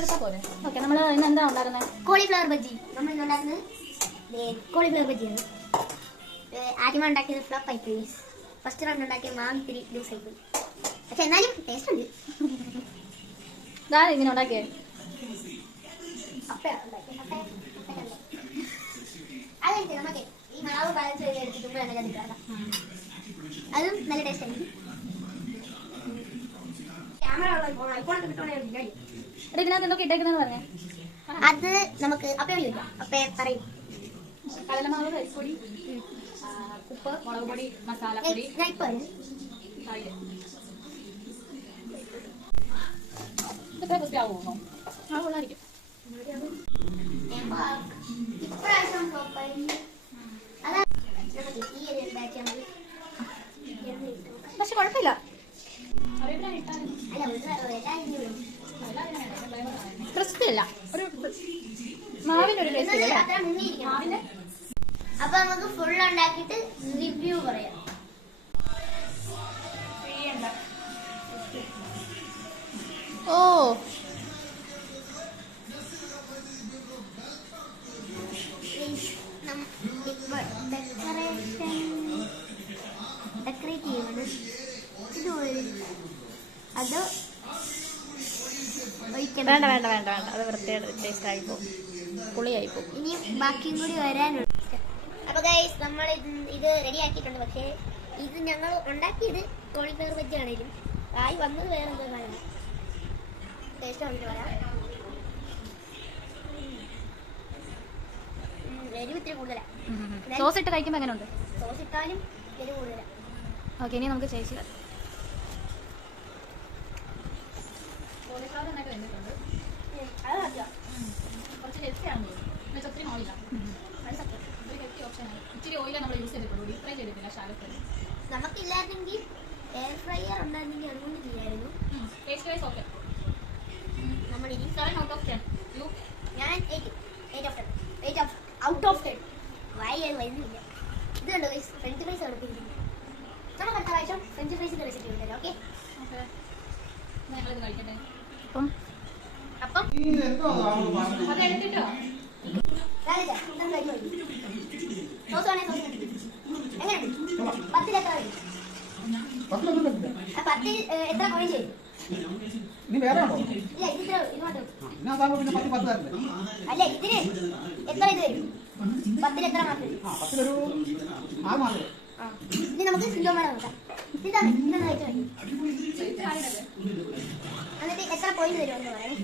എടുത്താൽ പോലെ. ഓക്കെ, നമ്മൾ ഇന്ന് എന്താ ഉണ്ടാക്കുന്നത്? കോളിഫ്ലവർ ബജ്ജി. നമ്മൾ ഇന്ന് ഉണ്ടാക്കുന്നത് കോളിഫ്ലവർ ബജ്ജിയാണ്. ആദ്യമായി ഉണ്ടാക്കിയത് ഫ്ലോപ്പ് ആയി പോയി. ഫസ്റ്റ് റൗണ്ട് ഉണ്ടാക്കിയ മാവിത്തിരി ലൂസ് ആയി പോയി. പക്ഷെ എന്നാലും ടേസ്റ്റ് ഉണ്ട്. ഇതാണ് ഇങ്ങനെ ഉണ്ടാക്കിയേ. അതെനിക്ക് നമുക്ക് ഈ മാവ് ബാലൻസ് ചെയ്ത് എടുത്തിട്ടുമ്പോൾ തന്നെ കിട്ടാം. അതും നല്ല ടേസ്റ്റ് ആയിരിക്കും. ഇതിനകത്ത് എന്തൊക്കെ ഇട്ടേക്കുന്നതെന്ന് പറഞ്ഞേ. അത് നമുക്ക് അപ്പയോട് ചോദിക്കാം. അപ്പേ പറയും. കടലമാവ്, അരിപ്പൊടി, ഉപ്പ്, മുളക് പൊടി, മസാലപ്പൊടി. ഞാൻ ഇപ്പൊ ഇതൊക്കെ കൃത്യമാവുമോ? ആ, കൊള്ളായിരിക്കും. ഇപ്രാവശ്യം പക്ഷെ കുഴപ്പമില്ല. ക്രിസ്പി അല്ല, ഒരു മാവിനൊരു ടേസ്റ്റ് ഇല്ല. അപ്പൊ നമുക്ക് ഫുൾ ഉണ്ടാക്കിയിട്ട് റിവ്യൂ പറയാം. ഓ, ഡെക്കറേറ്റ് ചെയ്യണം. അത് വേണ്ട വേണ്ട വേണ്ട വേണ്ട, അത് വൃത്തിയുടെ ടേസ്റ്റ് ആയിപ്പോ, പുളിയായിപ്പോ. ഇനി ബാക്കിയും കൂടി വരാനുണ്ട്. അപ്പൊ ഗൈസ്, നമ്മൾ ഇത് റെഡി ആക്കിയിട്ടുണ്ട്. പക്ഷേ ഇത് ഞങ്ങൾ ഉണ്ടാക്കിയത് കോളിഫ്ലവർ ബജ്ജി ആണെങ്കിലും ആയി വന്നത് വേറെ എന്തോ കാര്യം. ടേസ്റ്റ് വന്നിട്ട് വരാം. എരിവ് ഇത്തിരി കൂടുതലാണ്. സോസ് ഇട്ട് കഴിക്കുമ്പോൾ എങ്ങനെ ഉണ്ട്? സോസ് ഇട്ടാലും എരിവ് കൂടുതലാണ്. ഓക്കെ, ഇനി നമുക്ക് ചേച്ചി കോളിഫ്ലവർ നന്നായിട്ട് വെച്ചിട്ടുണ്ട്. അത് മതിയോ? കുറച്ച് ഹെൽത്തി ആണെന്ന് തോന്നുന്നു. ഒത്തിരി മോളില്ല, അത് സത്യം. ഒരു ഹെൽത്തി ഓപ്ഷനാണ്. ഇച്ചിരി ഓയിലാണ് നമ്മൾ യൂസ് ചെയ്തിട്ടുള്ളൂ, ഡീപ് ഫ്രൈ ചെയ്തിട്ടില്ല. ഷാലോ ഫ്രൈ നമുക്കില്ലായിരുന്നെങ്കിൽ എയർ ഫ്രൈയർ ഉണ്ടായിരുന്നെങ്കിൽ അതുകൊണ്ട് ചെയ്യായിരുന്നു. Taste vice okay. നമ്മൾ ഇനി 7 out of 10. ഞാൻ 8 ഔട്ട് ഓഫ് 10. വരുന്നില്ല. ഇത് കണ്ടോ ഗൈസ്, ഫ്രഞ്ച് ഫ്രൈസ് എടുത്തിരിക്കുന്നു. നമുക്ക് അടുത്ത പ്രാവശ്യം ഫ്രഞ്ച് ഫ്രൈസിന്റെ റെസിപ്പി ഉണ്ടല്ലോ. ഓക്കെ, ഞങ്ങളിത് കഴിക്കട്ടെ. അപ്പം അത് എടുത്തിട്ടോ സോസ് വേണേ സോസ് എങ്ങനെയുണ്ട്? 10 എത്ര വരും? 10 എത്ര പോയിന്റ് ചെയ്യും? ഇല്ല, ഇത് മാത്രം. അല്ല, ഇതിന് എത്ര ഇത് വരും? 10 എത്ര മാർക്ക് വരും? ഇനി നമുക്ക് കിലോമീറ്റർ നോക്കാം. ഇതാണ് എന്നിട്ട് എത്ര പോയിന്റ് തരുമെന്ന് പറയാം.